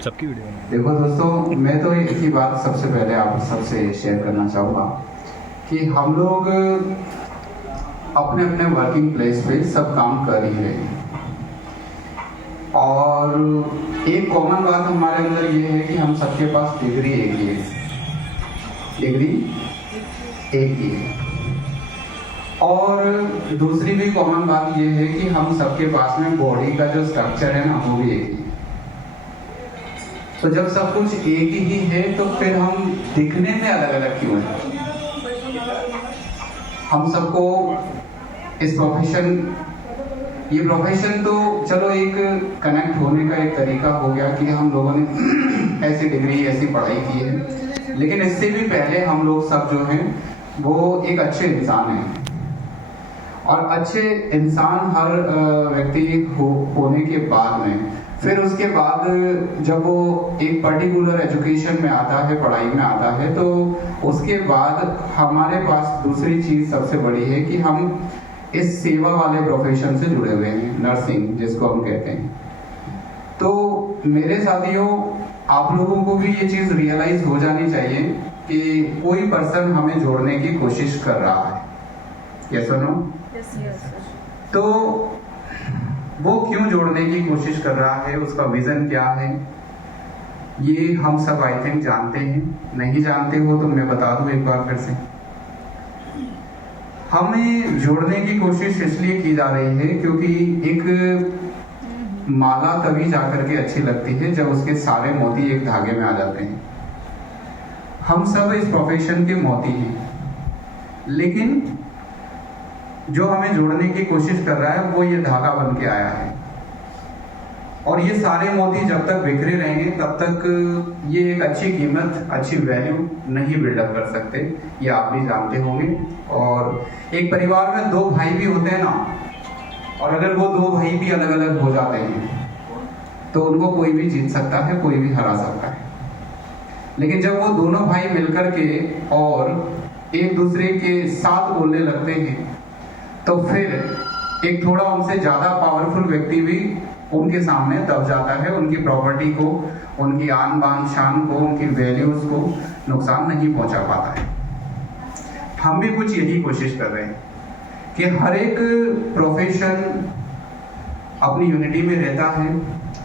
सबकी वीडियो। देखो दोस्तों, मैं तो एक ही बात सबसे पहले आप सबसे शेयर करना चाहूँगा कि हम लोग अपने अपने वर्किंग प्लेस पे सब काम कर ही रहे हैं, और एक कॉमन बात हमारे अंदर ये है कि हम सबके पास डिग्री एक ही है, डिग्री एक ही है। और दूसरी भी कॉमन बात ये है कि हम सबके पास में बॉडी का जो स्ट्रक्चर है ना, वो भी एक ही है। तो जब सब कुछ एक ही है तो फिर हम दिखने में अलग अलग क्यों हैं? हम सबको इस ये प्रोफेशन तो चलो एक कनेक्ट होने का एक तरीका हो गया कि हम लोगों ने ऐसी डिग्री ऐसी पढ़ाई की है, लेकिन इससे भी पहले हम लोग सब जो हैं वो एक अच्छे इंसान हैं। और अच्छे इंसान हर व्यक्ति होने के बाद में फिर उसके बाद जब वो एक पर्टिकुलर एजुकेशन में आता है, पढ़ाई में आता है, तो उसके बाद हमारे पास दूसरी चीज सबसे बड़ी है कि हम इस सेवा वाले प्रोफेशन से जुड़े हुए हैं, नर्सिंग जिसको हम कहते हैं। तो मेरे साथियों, आप लोगों को भी ये चीज रियलाइज हो जानी चाहिए कि कोई पर्सन हमें जोड़ने की कोशिश कर रहा है। यस और नो? तो वो क्यों जोड़ने की कोशिश कर रहा है, उसका विजन क्या है, ये हम सब आई थिंक जानते हैं। नहीं जानते हो तो मैं बता दूं एक बार फिर से। हमें जोड़ने की कोशिश इसलिए की जा रही है क्योंकि एक माला तभी जाकर के अच्छी लगती है जब उसके सारे मोती एक धागे में आ जाते हैं। हम सब इस प्रोफेशन के मोती हैं, लेकिन जो हमें जोड़ने की कोशिश कर रहा है वो ये धागा बन के आया है। और ये सारे मोती जब तक बिखरे रहेंगे तब तक ये एक अच्छी कीमत, अच्छी वैल्यू नहीं बिल्डअप कर सकते, ये आप भी जानते होंगे। और एक परिवार में दो भाई भी होते हैं ना, और अगर वो दो भाई भी अलग अलग हो जाते हैं तो उनको कोई भी जीत सकता है, कोई भी हरा सकता है। लेकिन जब वो दोनों भाई मिलकर के और एक दूसरे के साथ बोलने लगते हैं तो फिर एक थोड़ा उनसे ज्यादा पावरफुल व्यक्ति भी उनके सामने दब जाता है। उनकी प्रॉपर्टी को, उनकी आन बान शान को, उनकी वैल्यूज को नुकसान नहीं पहुंचा पाता है। हम भी कुछ यही कोशिश कर रहे हैं कि हर एक प्रोफेशन अपनी यूनिटी में रहता है,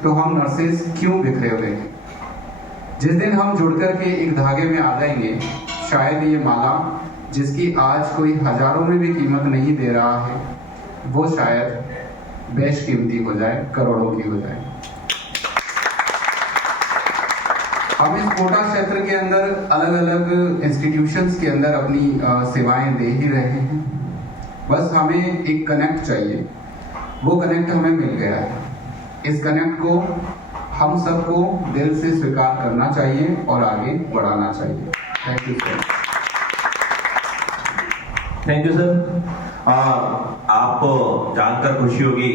तो हम नर्सेस क्यों बिखरे हुए हैं? जिस दिन हम जुड़कर के एक धागे में आ जाएंगे, शायद ये माला जिसकी आज कोई हजारों में भी कीमत नहीं दे रहा है, वो शायद बेशकीमती हो जाए, करोड़ों की हो जाए। हम इस कोटा क्षेत्र के अंदर अलग अलग इंस्टीट्यूशंस के अंदर अपनी सेवाएं दे ही रहे हैं। बस हमें एक कनेक्ट चाहिए, वो कनेक्ट हमें मिल गया है। इस कनेक्ट को हम सबको दिल से स्वीकार करना चाहिए और आगे बढ़ाना चाहिए। Thank you sir. Thank you sir. आपको जानकर खुशी होगी,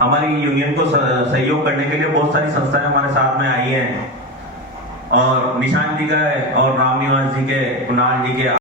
हमारी यूनियन को सहयोग करने के लिए बहुत सारी संस्थाएं हमारे साथ में आई हैं, और निशान जी का और राम निवास जी के, कुणाल जी के